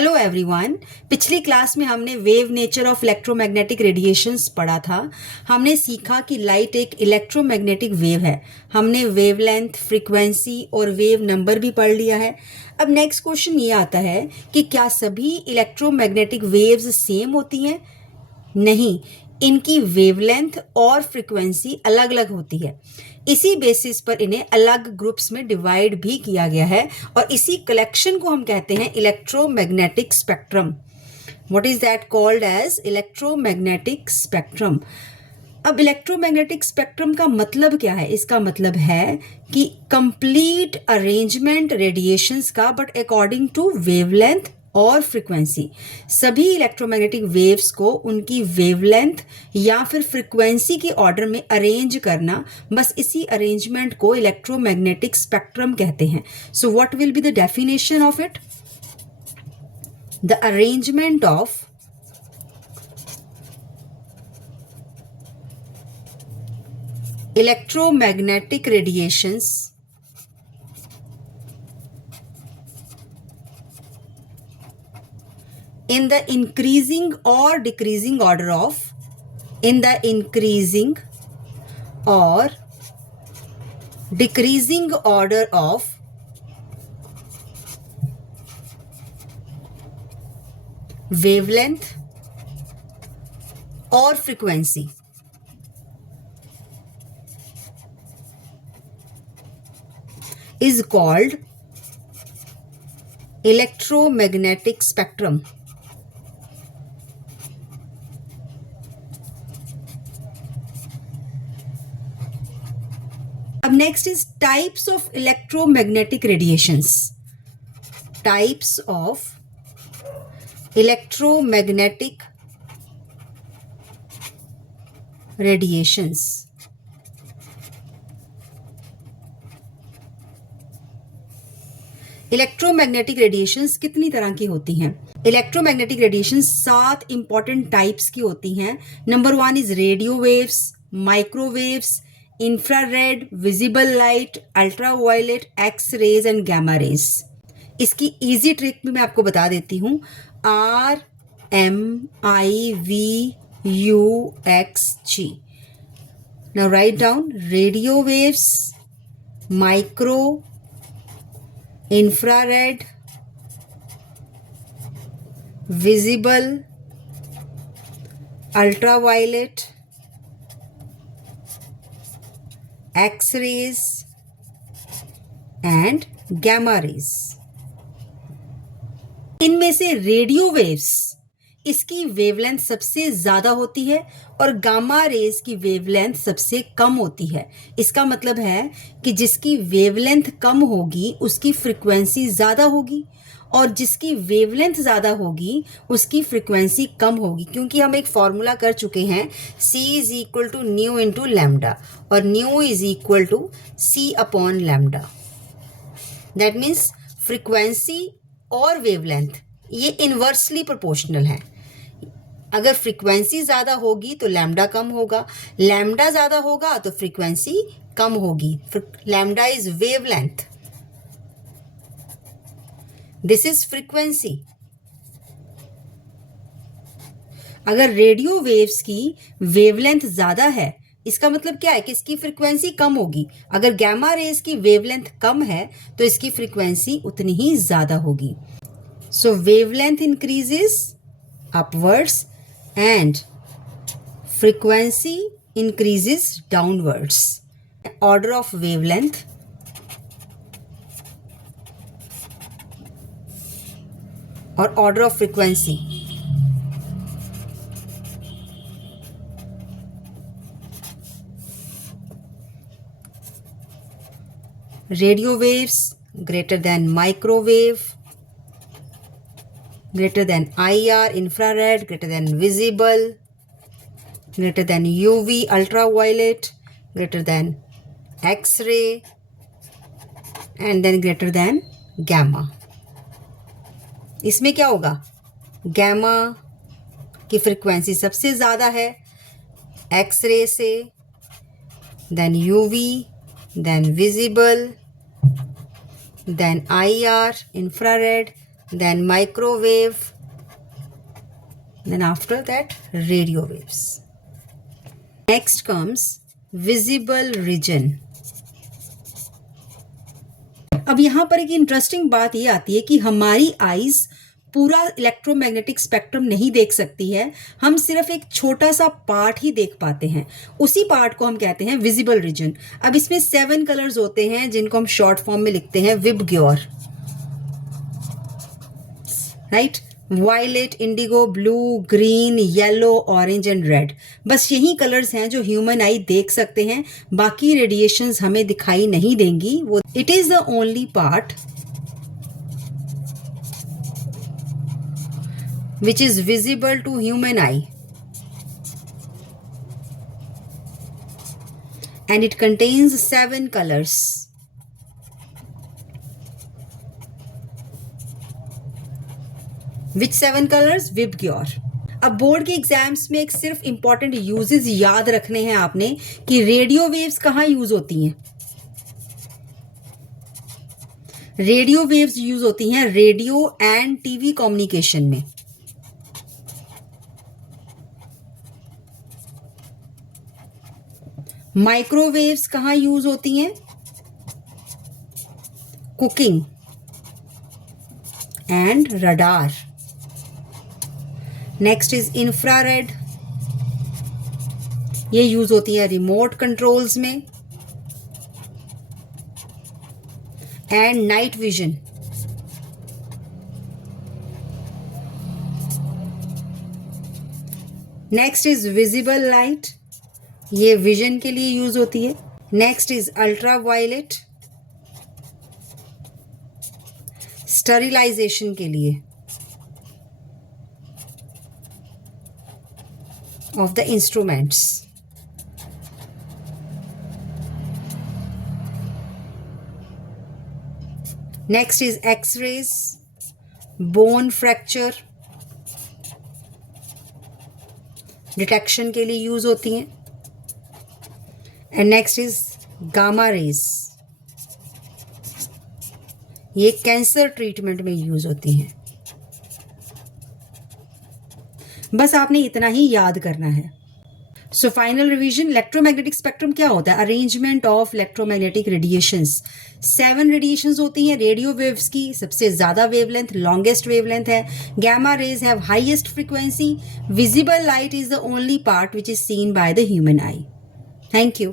Hello everyone. पिछली class में हमने wave nature of electromagnetic radiations पढ़ा था। हमने सीखा कि लाइट एक इलेक्ट्रोमैग्नेटिक वेव है। हमने वेवलेंथ, फ्रीक्वेंसी और वेव नंबर भी पढ़ लिया है। अब नेक्स्ट क्वेश्चन ये आता है कि क्या सभी इलेक्ट्रोमैग्नेटिक वेव्स सेम होती हैं? नहीं, इनकी वेवलेंथ और फ्रीक्वेंसी अलग अलग होती है। इसी बेसिस पर इन्हें अलग ग्रुप्स में डिवाइड भी किया गया है और इसी कलेक्शन को हम कहते हैं electromagnetic spectrum. What is that called as electromagnetic spectrum. अब इलेक्ट्रोमैग्नेटिक स्पेक्ट्रम का मतलब क्या है? इसका मतलब है कि कंप्लीट अरेंजमेंट रेडिएशंस का, बट अकॉर्डिंग टू वेवलेंथ और फ्रीक्वेंसी। सभी इलेक्ट्रोमैग्नेटिक वेव्स को उनकी वेवलेंथ या फिर फ्रीक्वेंसी के ऑर्डर में अरेंज करना, बस इसी अरेंजमेंट को इलेक्ट्रोमैग्नेटिक स्पेक्ट्रम कहते हैं। So what will be the definition of it? The arrangement of electromagnetic radiations in the increasing or decreasing order of decreasing order of wavelength or frequency is called electromagnetic spectrum. अब next is types of electromagnetic radiations. Types of electromagnetic radiations. Electromagnetic radiations कितनी तरह की होती हैं? Electromagnetic radiations 7 important types की होती हैं। Number 1 is radio waves, microwaves, infrared, visible light, ultraviolet, X rays and gamma rays. इसकी इजी ट्रिक भी मैं आपको बता देती हूँ। RMIVUXG। Now write down radio waves, micro, infrared, visible, ultraviolet, X-rays and gamma rays। इनमें से रेडियो वेव्स, इसकी वेवलेंथ सबसे ज़्यादा होती है और गामा रेज की वेवलेंथ सबसे कम होती है। इसका मतलब है कि जिसकी वेवलेंथ कम होगी उसकी फ्रीक्वेंसी ज़्यादा होगी और जिसकी वेवलेंथ ज़्यादा होगी उसकी फ्रीक्वेंसी कम होगी, क्योंकि हम एक फॉर्मूला कर चुके हैं C is equal to nu into lambda और nu is equal to C upon lambda. That means frequency और वेवलेंथ ये इन्वर्सली प्रोपोर्शनल है। अगर फ्रीक्वेंसी ज़्यादा होगी तो लैम्डा कम होगा, लैम्डा ज़्यादा होगा तो फ्रीक्वेंसी कम होगी। Lambda is wavelength, this is frequency. अगर रेडियो वेव्स की वेवलेंथ ज़्यादा है, इसका मतलब क्या है कि इसकी फ्रीक्वेंसी कम होगी। अगर गामा रेज की वेवलेंथ कम है तो इसकी फ्रीक्वेंसी उतनी ही ज़्यादा होगी। So wavelength increases upwards and frequency increases downwards. Order of wavelength or order of frequency. Radio waves greater than microwave, greater than IR, infrared, greater than visible, greater than UV, ultraviolet, greater than X-ray, and then greater than gamma. इसमें क्या होगा? Gamma की frequency सबसे ज़्यादा है x-ray से, then UV, then visible, then IR, infrared, then microwave, then after that radio waves. Next comes visible region. अब यहाँ पर एक इंटरेस्टिंग बात ये आती है कि हमारी आईज पूरा इलेक्ट्रोमैग्नेटिक स्पेक्ट्रम नहीं देख सकती है, हम सिर्फ एक छोटा सा पार्ट ही देख पाते हैं, उसी पार्ट को हम कहते हैं विजिबल रीजन। अब इसमें 7 कलर्स होते हैं जिनको हम शॉर्ट फॉर्म में लिखते हैं VIBGYOR, right, violet, indigo, blue, green, yellow, orange and red. बस यही कलर्स हैं जो ह्यूमन आई देख सकते हैं, बाकी रेडिएशंस हमें दिखाई नहीं देंगी। वो it is the only part which is visible to human eye, and it contains 7 colors. Which 7 colors? VIBGYOR. अब बोर्ड के एग्जाम्स में एक सिर्फ इंपॉर्टेंट यूजेस याद रखने हैं आपने कि रेडियो वेव्स कहाँ यूज होती हैं। रेडियो वेव्स यूज होती हैं रेडियो एंड टीवी कम्युनिकेशन में। माइक्रोवेव्स कहाँ यूज होती हैं? Cooking and radar. Next is infrared, ये यूज होती है रिमोट कंट्रोल्स में and night vision. Next is visible light, ये विजन के लिए यूज होती है। Next is ultraviolet, sterilisation के लिए of the instruments. Next is X rays, bone fracture detection के लिए यूज होती हैं। And next is gamma rays, ये कैंसर ट्रीटमेंट में यूज होती हैं। बस आपने इतना ही याद करना है। So final revision, electromagnetic spectrum क्या होता है? Arrangement of electromagnetic radiations. 7 radiations होती हैं रेडियो वेव्स की, सबसे ज्यादा वेवलेंथ, लॉन्गेस्ट वेवलेंथ है। Gamma rays have highest frequency. Visible light is the only part which is seen by the human eye. Thank you.